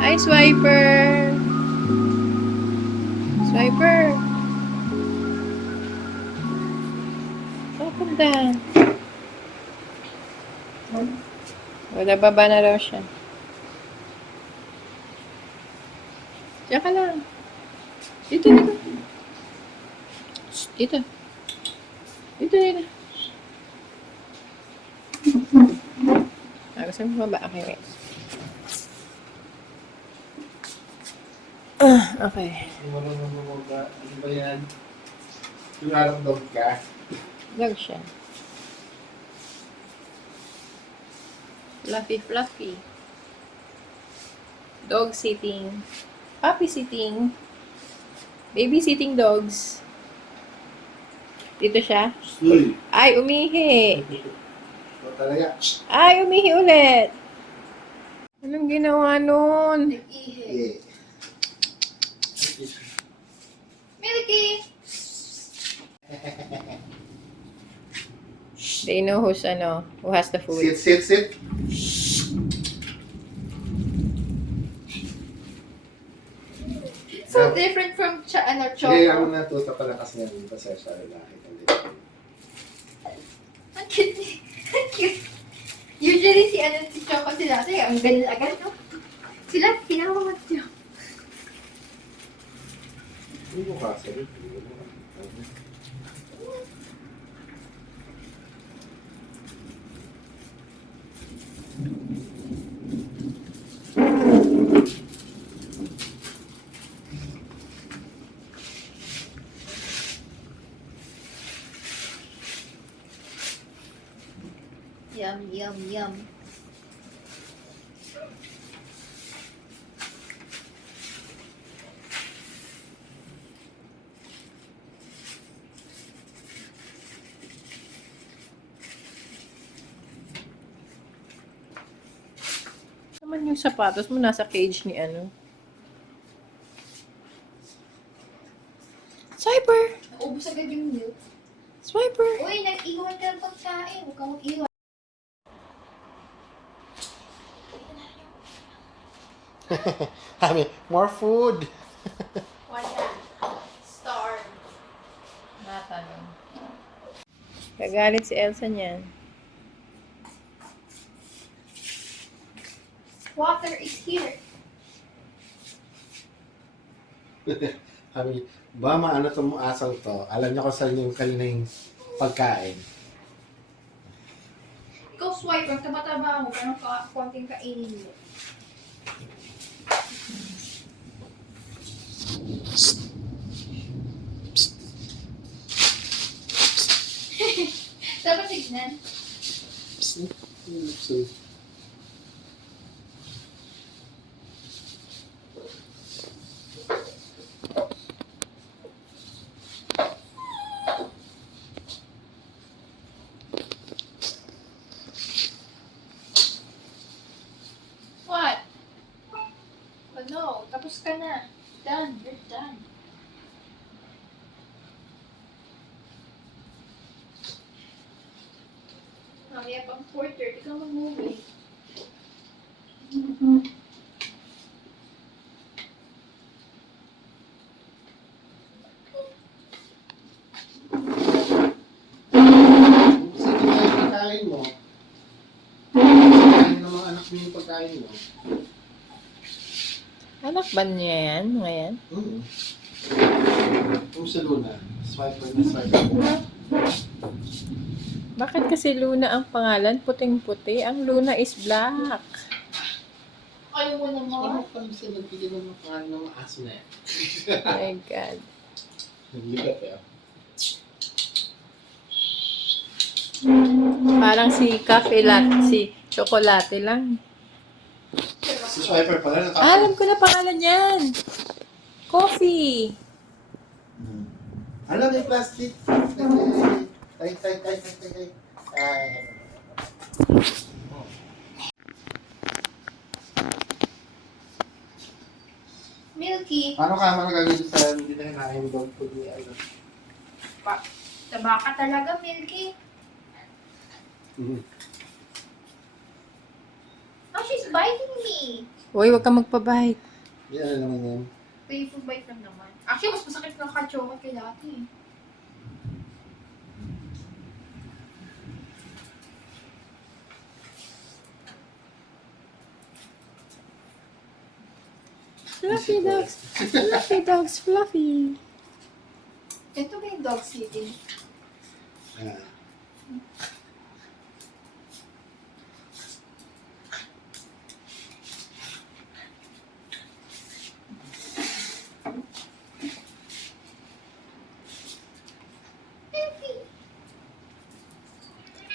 Hi, Swiper! Swiper! Saan punta? Wala, baba na raw siya. Diyan ka lang. Dito, dito. Shh, dito. Dito, dito. Gusto mo baba? Okay, wait. Okay. Ano ba yan? Yung dog ka? Dog siya. Fluffy, fluffy. Dog sitting. Puppy sitting. Baby sitting dogs. Dito siya. Uy! Ay, umihi. Ito talaga. Ay, umihi ulit. Anong ginawa nun? Eh. Milky! They know who has the food. Sit. So different from Choco. Hindi, ako natuto pala kasi nga yung pasensya rin nakit. Ang cute. Ang cute. Usually si Choco sila. Kasi ang ganun agad, no? Sila, tinawag siya. Hindi mo kasi. Yum. Naman yung sapatos mo nasa cage ni ano. Swiper! Naubos agad yung milk. Swiper! Uy, nag-iwan ka ng pagkain. Huwag kang mag-iwan. More food! Wala. Star. Natanong. Gagalit si Elsa niyan. Water is here. Ba maano itong asang to? Alam niya kung saan yung kanilang pagkain. Ikaw swipe, ang taba-taba mo. Parang konting kainin mo. Dapat tignan. What? Oh no, tapos ka na. Done, you're done. Mamaya pang 4:30 ka mag-movie. Sige na yung pagkain mo. Sige na mga anak mo yung pagkain mo. Anak ba niya yan? Ngayon? Kung sa Luna, swiper na swiper. Bakit kasi Luna ang pangalan? Puting-puti. Ang Luna is black. Ayaw mo Ano naman. pa rin sila nagbigyan ng pangalan ng aso na yan? Oh my God. Nagligat eh. Parang si cafe latte, si chocolate lang. Si swiper pala natapos. Alam ko na pangalan yan. Coffee. Ano may plastic? Tay. Ay. Milky. Paano ka magagawin sa hindi na hinahin yung dog food ni ano? Taba ka talaga, Milky. She's biting me. Uy, wag kang magpabite. Yan naman yan. Playful bite lang naman. Actually, mas masakit ng ka-chocolate kay dati eh. Fluffy dogs. Fluffy dogs, fluffy. Ito ba yung dog sitting? Ah.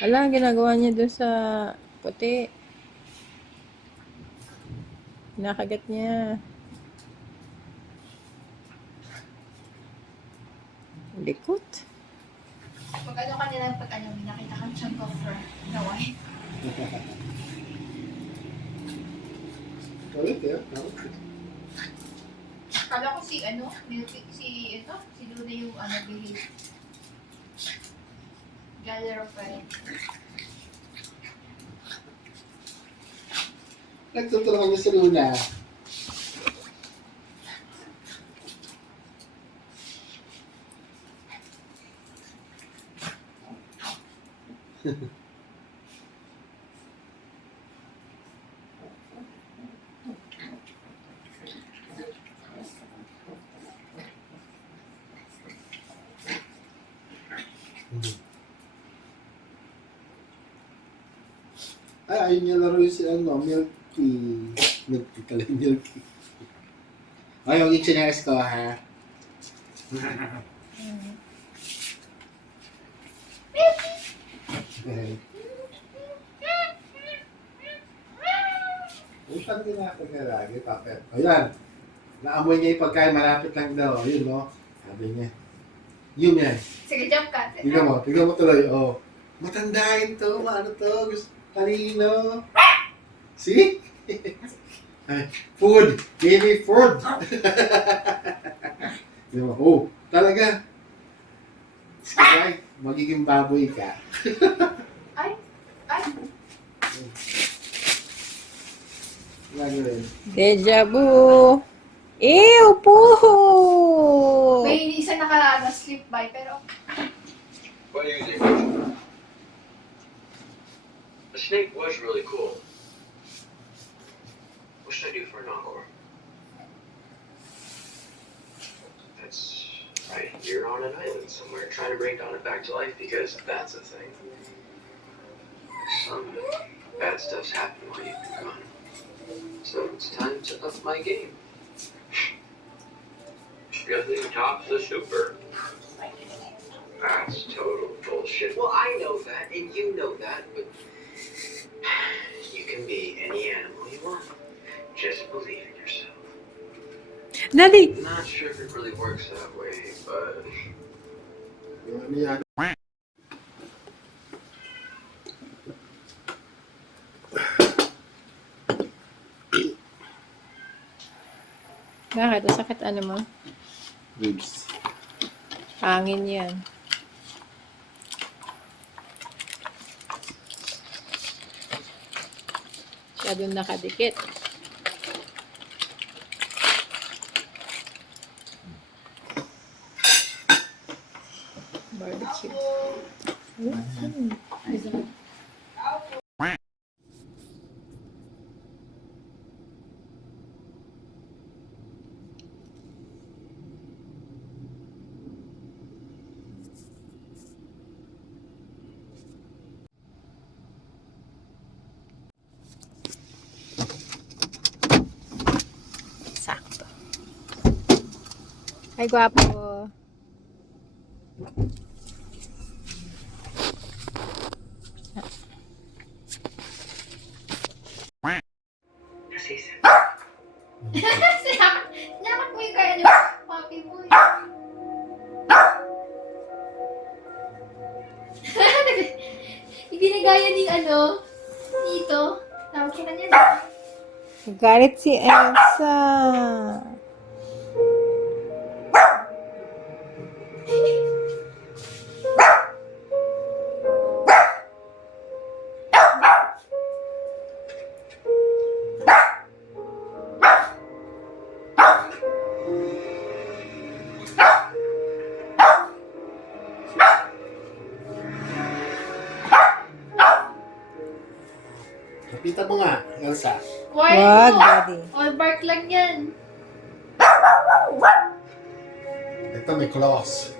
Ala, ang ginagawa niya doon sa puti. Nakagat niya. Likot. Pag ano ka nila, pag ano, may nakita kang chunk of fur na white. Ulit eh. Kala ko si ano, Milky, si Luna yung ano, behave. Galero pa rin. Nagtutulungan niya si Luna. Ay, ayun niya laro yung si ano, Milky. Milky pala, Milky. Ay, huwag yung chineres ko, ha? Uy, saan ginagawa niya lagi, Papa? Ayan. Naamoy niya yung pagkain, malapit lang daw. Yun, no? Sabi niya. Yun yan. Sige, jump cut. Tignan mo tuloy. Oh. Matandain to, maano to, gusto, kanino. See? Ay, food! Give me food! Tignan mo, oh, talaga. Sige, magiging baboy ka. Ay! Gagawin. Deja vu. Ew, po! May isa naka-slip by, pero What do you think? The snake was really cool. What should I do for an encore? That's right. You're on an island somewhere trying to bring Donna back to life because that's a thing. Some bad stuff's happened while you've been gone. So it's time to up my game. Nothing tops the super. That's total bullshit. Well, I know that, and you know that, but you can be any animal you want. Just believe in yourself. Daddy! Not sure if it really works that way, but Bakit? Sakit ano mo? Ribs. Hangin yan. Siya doon nakadikit. Barbecue. Sakto. Ay, gwapo. kasi sinakot mo yung kaya niyo, papi mo eh. Ibinagaya ni ano, dito. Tawag kita niya. Galit si Elsa. mo nga, Elsa. Quiet Wag, mo. Daddy. All bark lang yan. Ito may claws.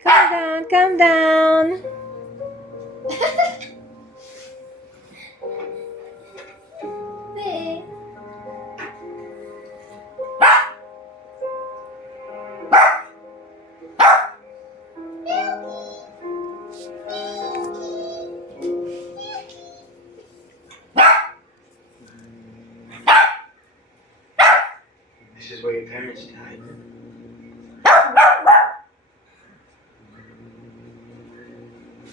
Calm down, calm down. Hindi. This is where your parents died.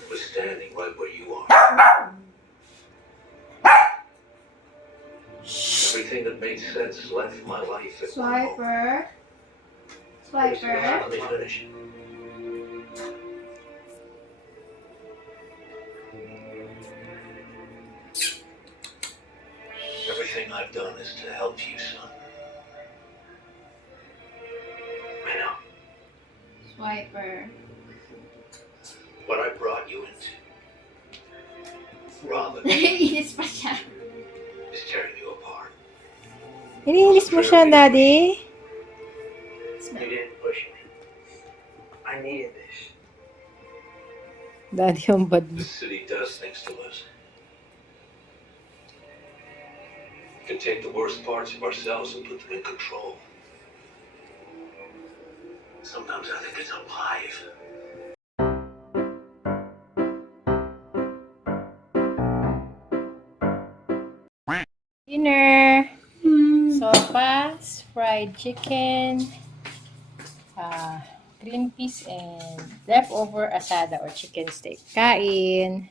Was standing right where you are. Everything that made sense left my life at one moment. Swiper. Swiper. Let me finish. Everything I've done is to help you, son. I know. Swiper. What I brought you into, Robin, Naiinis pa siya. is tearing you apart. Iniinis mo siya, Daddy. You didn't push me. I needed this. Daddy, ang bad mo. This city does things to us. We can take the worst parts of ourselves and put them in control. Sometimes I think it's alive. Dinner. Sopas, fried chicken, green peas, and leftover asada or chicken steak. Kain.